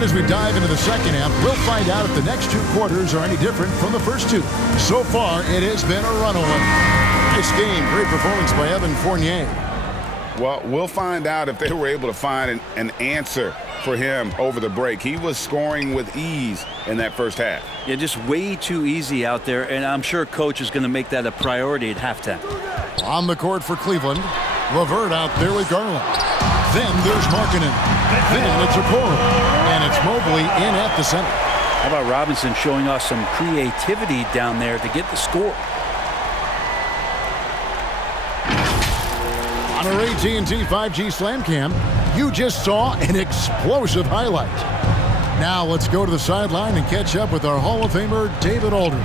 And as we dive into the second half, we'll find out if the next 2 quarters are any different from the first 2. So far, it has been a runaway. Nice game. Great performance by Evan Fournier. Well, we'll find out if they were able to find an answer for him over the break. He was scoring with ease in that first half. Yeah, just way too easy out there, and I'm sure coach is going to make that a priority at halftime. On the court for Cleveland, LeVert out there with Garland. Then there's Markkanen. Then it's Okoro. And it's Mobley in at the center. How about Robinson showing us some creativity down there to get the score? On our AT&T 5G Slam Cam, you just saw an explosive highlight. Now let's go to the sideline and catch up with our Hall of Famer, David Aldridge.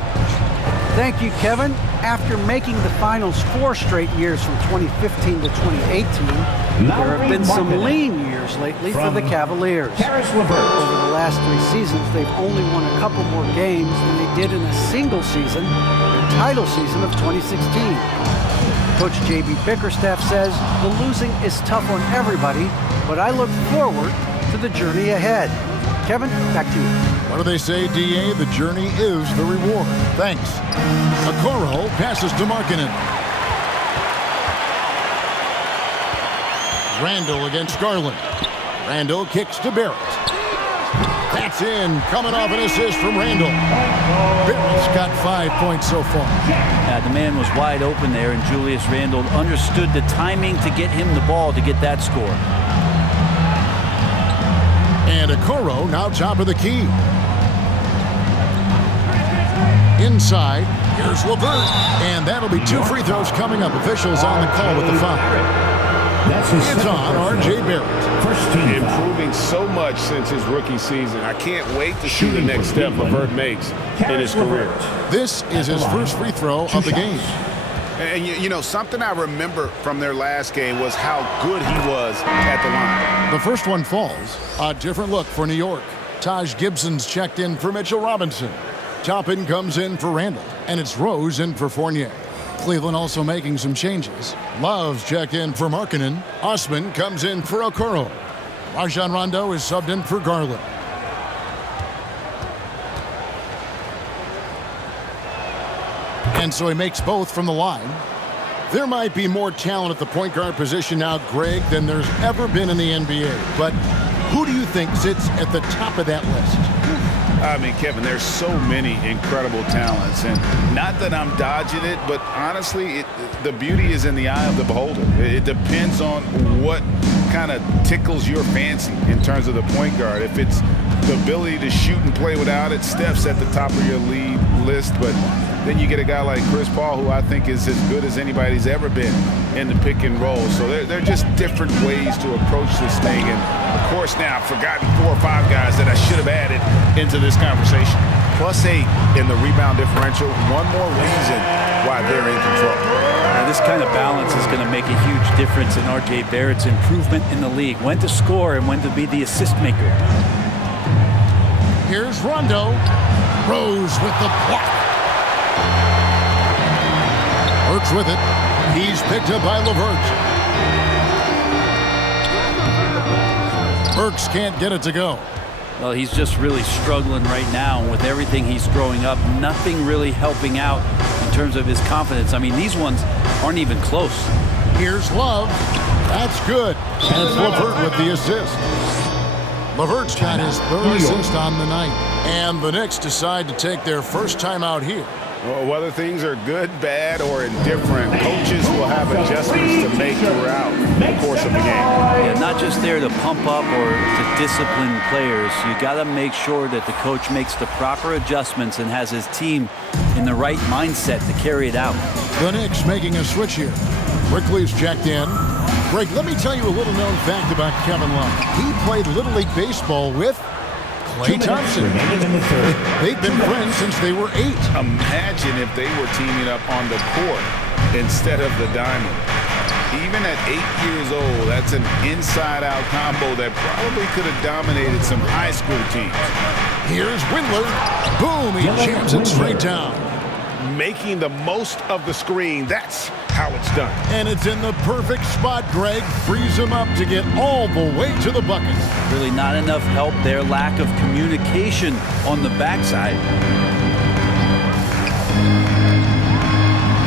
Thank you, Kevin. After making the finals 4 straight years from 2015 to 2018, there have been some lean years lately for the Cavaliers. Over the last 3 seasons, they've only won a couple more games than they did in a single season, the title season of 2016. Coach J.B. Bickerstaff says the losing is tough on everybody, but I look forward to the journey ahead. Kevin, back to you. What do they say, D.A.? The journey is the reward. Thanks. Okoro passes to Markkanen. Randall against Garland. Randall kicks to Barrett. That's in. Coming off an assist from Randall. Barrett's got 5 points so far. The man was wide open there, and Julius Randle understood the timing to get him the ball to get that score. And Okoro now top of the key. Inside, here's LeVert. And that'll be 2 free throws coming up. Officials on the call with the foul. It's on R.J. Barrett. Improving so much since his rookie season. I can't wait to see the next step LeVert makes in his career. This is his first free throw of the game. And you know, something I remember from their last game was how good he was at the line. The first one falls. A different look for New York. Taj Gibson's checked in for Mitchell Robinson. Toppin comes in for Randall. And it's Rose in for Fournier. Cleveland also making some changes. Love's checked in for Markkanen. Osman comes in for Okoro. Rajon Rondo is subbed in for Garland. And so he makes both from the line. There might be more talent at the point guard position now, Greg, than there's ever been in the NBA. But who do you think sits at the top of that list? I mean, Kevin, there's so many incredible talents. And not that I'm dodging it, but honestly, the beauty is in the eye of the beholder. It depends on what kind of tickles your fancy in terms of the point guard. If it's the ability to shoot and play without it, Steph's at the top of your lead list. But then you get a guy like Chris Paul, who I think is as good as anybody's ever been in the pick and roll. So they're just different ways to approach this thing. And, of course, now I've forgotten 4 or 5 guys that I should have added into this conversation. +8 in the rebound differential. One more reason why they're in control. Now, this kind of balance is going to make a huge difference in R.J. Barrett's improvement in the league. When to score and when to be the assist maker. Here's Rondo. Rose with the block. Burks with it. He's picked up by LeVert. Burks can't get it to go. Well, he's just really struggling right now. And with everything he's throwing up, nothing really helping out in terms of his confidence. I mean, these ones aren't even close. Here's Love. That's good. And it's LeVert with the assist. LeVert's got his 3rd assist on the night. And the Knicks decide to take their first time out here. Well, whether things are good, bad, or indifferent, coaches will have adjustments to make throughout the course of the game. Yeah, not just there to pump up or to discipline players. You got to make sure that the coach makes the proper adjustments and has his team in the right mindset to carry it out. The Knicks making a switch here. Brickley's checked in. Greg, let me tell you a little known fact about Kevin Love. He played Little League Baseball with Klay Thompson. They've been friends since they were 8. Imagine if they were teaming up on the court instead of the diamond. Even at 8 years old, that's an inside-out combo that probably could have dominated some high school teams. Here's Windler. Boom, he jams it straight down. making the most of the screen. That's how it's done. And it's in the perfect spot, Greg. Frees him up to get all the way to the bucket. Really not enough help there. Lack of communication on the backside.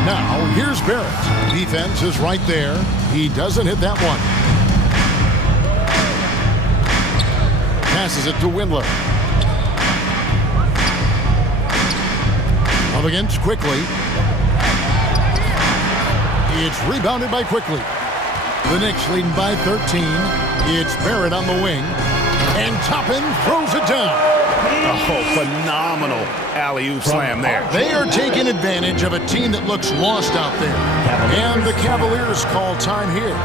Now, here's Barrett. Defense is right there. He doesn't hit that one. Passes it to Windler. Up against Quickly. It's rebounded by Quickly. The Knicks leading by 13. It's Barrett on the wing. And Toppin throws it down. Oh, phenomenal alley-oop slam there. They are taking advantage of a team that looks lost out there. And the Cavaliers call time here.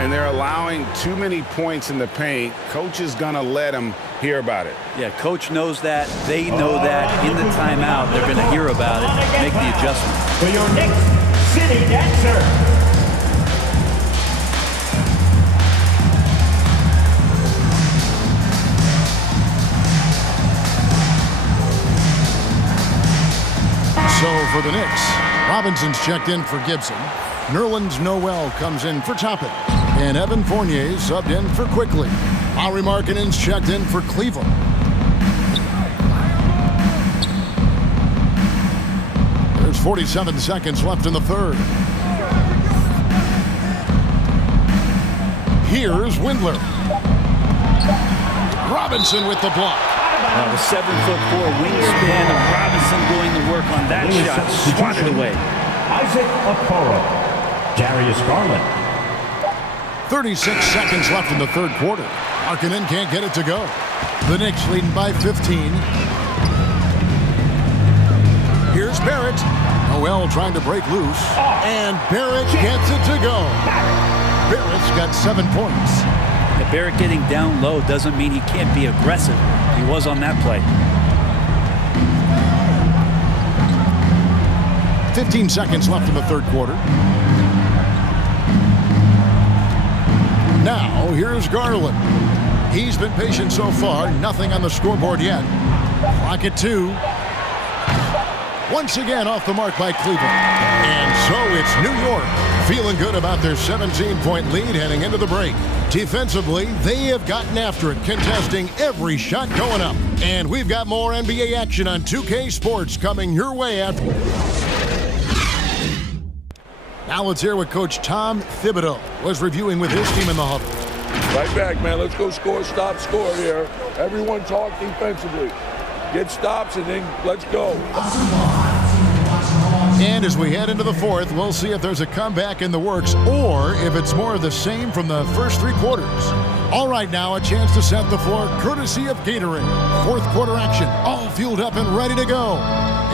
And they're allowing too many points in the paint. Coach is going to let them hear about it. Yeah, coach knows that. They know that. In the timeout, they're going to hear about it, make the adjustment. For your Knicks City Dancer. So for the Knicks, Robinson's checked in for Gibson. Nerlens Noel comes in for Toppin. And Evan Fournier subbed in for Quickly. Lauri Markkanen's checked in for Cleveland. There's 47 seconds left in the third. Here's Windler. Robinson with the block. The 7'4" wingspan of Robinson going to work on that shot. Swatted away. Isaac Okoro. Darius Garland. 36 seconds left in the third quarter. Markkanen can't get it to go. The Knicks leading by 15. Here's Barrett. Noel trying to break loose. And Barrett gets it to go. Barrett's got 7 points. Barrett getting down low doesn't mean he can't be aggressive. He was on that play. 15 seconds left in the third quarter. Now, here's Garland. He's been patient so far. Nothing on the scoreboard yet. Clock at 2. Once again off the mark by Cleveland. And so it's New York feeling good about their 17-point lead heading into the break. Defensively, they have gotten after it, contesting every shot going up. And we've got more NBA action on 2K Sports coming your way after. Now let's hear what Coach Tom Thibodeau was reviewing with his team in the huddle. Right back, man. Let's go score, stop, score here. Everyone talk defensively. Get stops and then let's go. And as we head into the fourth, we'll see if there's a comeback in the works or if it's more of the same from the first 3 quarters. All right, now a chance to set the floor courtesy of Gatorade. Fourth quarter action, all fueled up and ready to go.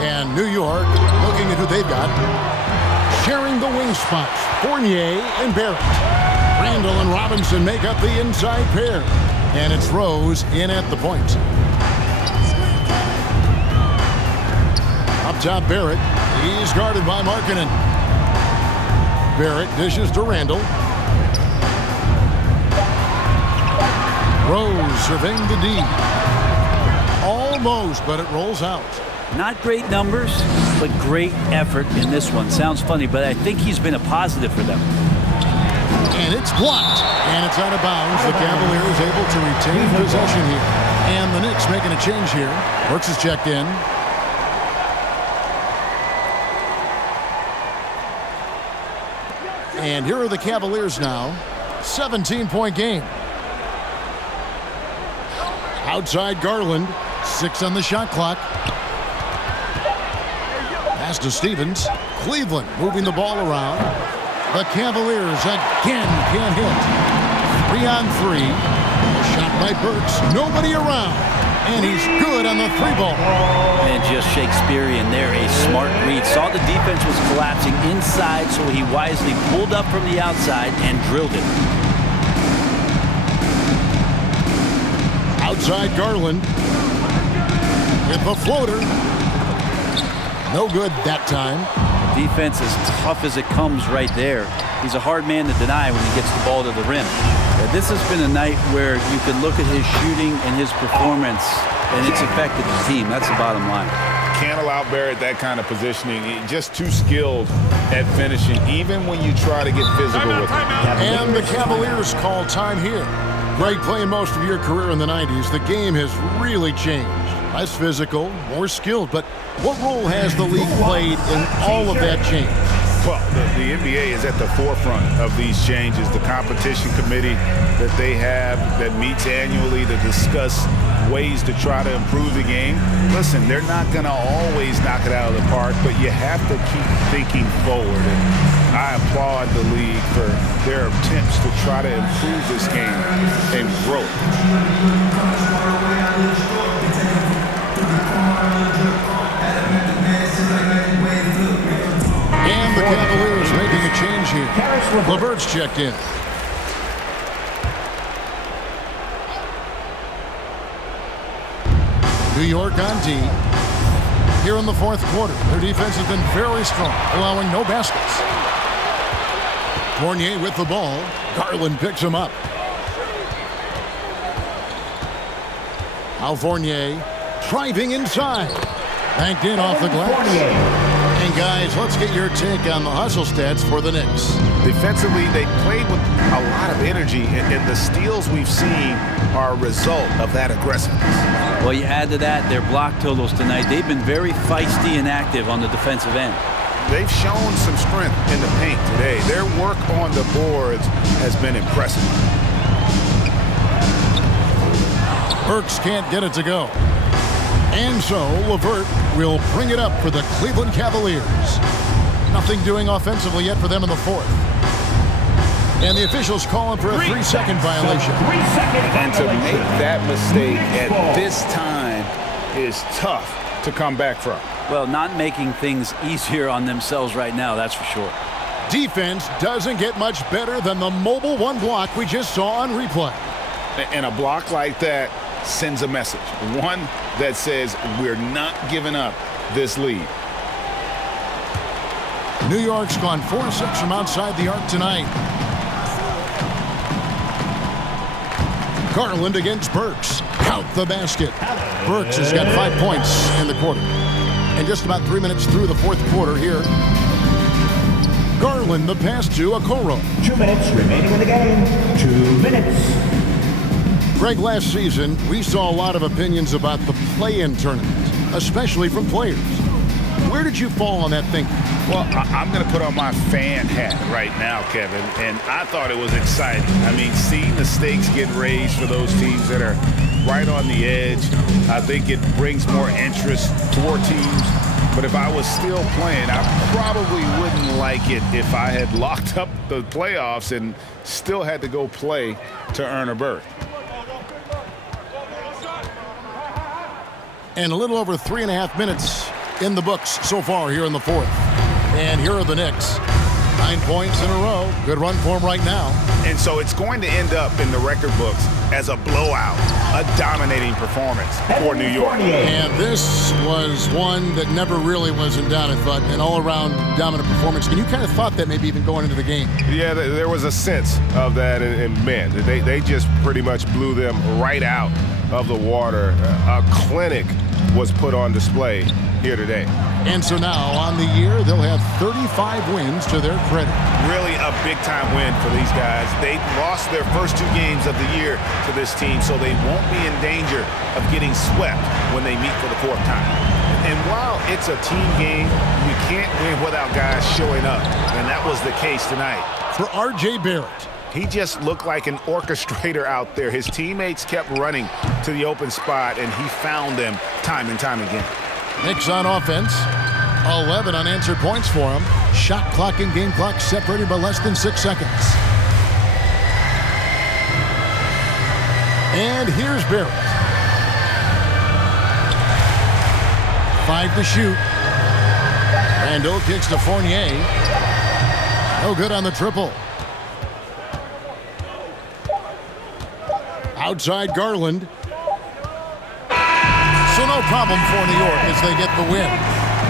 And New York looking at who they've got. Sharing the wing spots, Fournier and Barrett. Randall and Robinson make up the inside pair. And it's Rose in at the point. Up top, Barrett. He's guarded by Markkanen. Barrett dishes to Randall. Rose surveying the D. Almost, but it rolls out. Not great numbers, but great effort in this one. Sounds funny, but I think he's been a positive for them. And it's blocked. And it's out of bounds. The Cavaliers able to retain possession here. And the Knicks making a change here. Brooks is checked in. And here are the Cavaliers now. 17-point game. Outside Garland. 6 on the shot clock. Pass to Stevens. Cleveland moving the ball around. The Cavaliers again can't hit. 3 on 3. Shot by Burks. Nobody around. And he's good on the 3-ball. And just Shakespearean there. A smart read. Saw the defense was collapsing inside, so he wisely pulled up from the outside and drilled it. Outside Garland. With the floater. No good that time. Defense as tough as it comes right there. He's a hard man to deny when he gets the ball to the rim. This has been a night where you can look at his shooting and his performance, and it's affected the team. That's the bottom line. can't allow Barrett that kind of positioning. He's just too skilled at finishing, even when you try to get physical with him. And the Cavaliers call time here. Greg, playing most of your career in the 90s, the game has really changed. Less physical, more skilled, but what role has the league played in all of that change? Well, the NBA is at the forefront of these changes. The competition committee that they have that meets annually to discuss ways to try to improve the game. Listen, they're not going to always knock it out of the park, but you have to keep thinking forward. And I applaud the league for their attempts to try to improve this game and grow it. And the Cavaliers making a change here. LeVert's checked in. New York on D. Here in the fourth quarter, their defense has been very strong, allowing no baskets. Fournier with the ball. Garland picks him up. Al Fournier driving inside. Banked in off the glass. And guys, let's get your take on the hustle stats for the Knicks. Defensively, they played with a lot of energy, and the steals we've seen are a result of that aggressiveness. Well, you add to that their block totals tonight. They've been very feisty and active on the defensive end. They've shown some strength in the paint today. Their work on the boards has been impressive. Burks can't get it to go. And so LeVert will bring it up for the Cleveland Cavaliers. Nothing doing offensively yet for them in the fourth. And the officials calling for a 3-second violation. And to make that mistake at this time is tough to come back from. Well, not making things easier on themselves right now, that's for sure. Defense doesn't get much better than the mobile one block we just saw on replay. And a block like that sends a message. One that says we're not giving up this lead. New York's gone 4-6 from outside the arc tonight. Garland against Burks. Count the basket. Burks has got 5 points in the quarter. And just about 3 minutes through the fourth quarter here. Garland the pass to Okoro. 2 minutes remaining in the game. 2 minutes. Greg, last season, we saw a lot of opinions about the play-in tournament, especially from players. Where did you fall on that thinking? Well, I'm going to put on my fan hat right now, Kevin, and I thought it was exciting. I mean, seeing the stakes get raised for those teams that are right on the edge, I think it brings more interest toward teams. But if I was still playing, I probably wouldn't like it if I had locked up the playoffs and still had to go play to earn a berth. And a little over 3.5 minutes in the books so far here in the fourth. And here are the Knicks. 9 points in a row. Good run for them right now. And so it's going to end up in the record books as a blowout, a dominating performance for New York. And this was one that never really was in doubt, I thought, an all-around dominant performance. And you kind of thought that maybe even going into the game. Yeah, there was a sense of that, and man, they just pretty much blew them right out of the water. A clinic was put on display here today. And so now on the year, they'll have 35 wins to their credit. Really a big-time win for these guys. They lost their first 2 games of the year to this team, so they won't be in danger of getting swept when they meet for the 4th time. And while it's a team game, we can't win without guys showing up, and that was the case tonight. For R.J. Barrett, he just looked like an orchestrator out there. His teammates kept running to the open spot, and he found them time and time again. Knicks on offense. 11 unanswered points for him. Shot clock and game clock separated by less than 6 seconds. And here's Barrett. 5 to shoot. Randall kicks to Fournier. No good on the triple. Outside Garland. So no problem for New York as they get the win.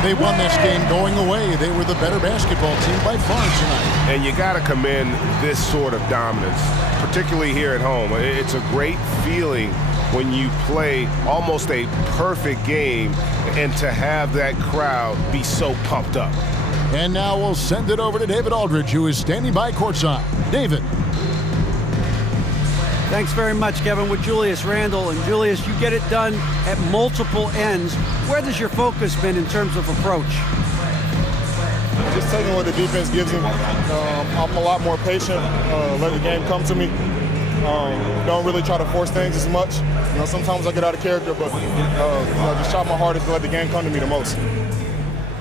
They won this game going away. They were the better basketball team by far tonight. And you got to commend this sort of dominance, particularly here at home. It's a great feeling when you play almost a perfect game and to have that crowd be so pumped up. And now we'll send it over to David Aldridge, who is standing by courtside. David. Thanks very much, Kevin, with Julius Randle. And Julius, you get it done at multiple ends. Where has your focus been in terms of approach? Just taking what the defense gives me. I'm a lot more patient, let the game come to me. Don't really try to force things as much. Sometimes I get out of character, but just try my hardest to let the game come to me the most.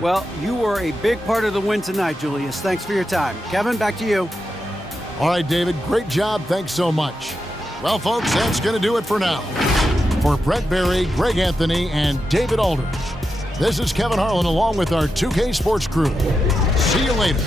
Well, you were a big part of the win tonight, Julius. Thanks for your time. Kevin, back to you. All right, David, great job. Thanks so much. Well, folks, that's going to do it for now. For Brett Berry, Greg Anthony, and David Aldridge, this is Kevin Harlan along with our 2K Sports crew. See you later.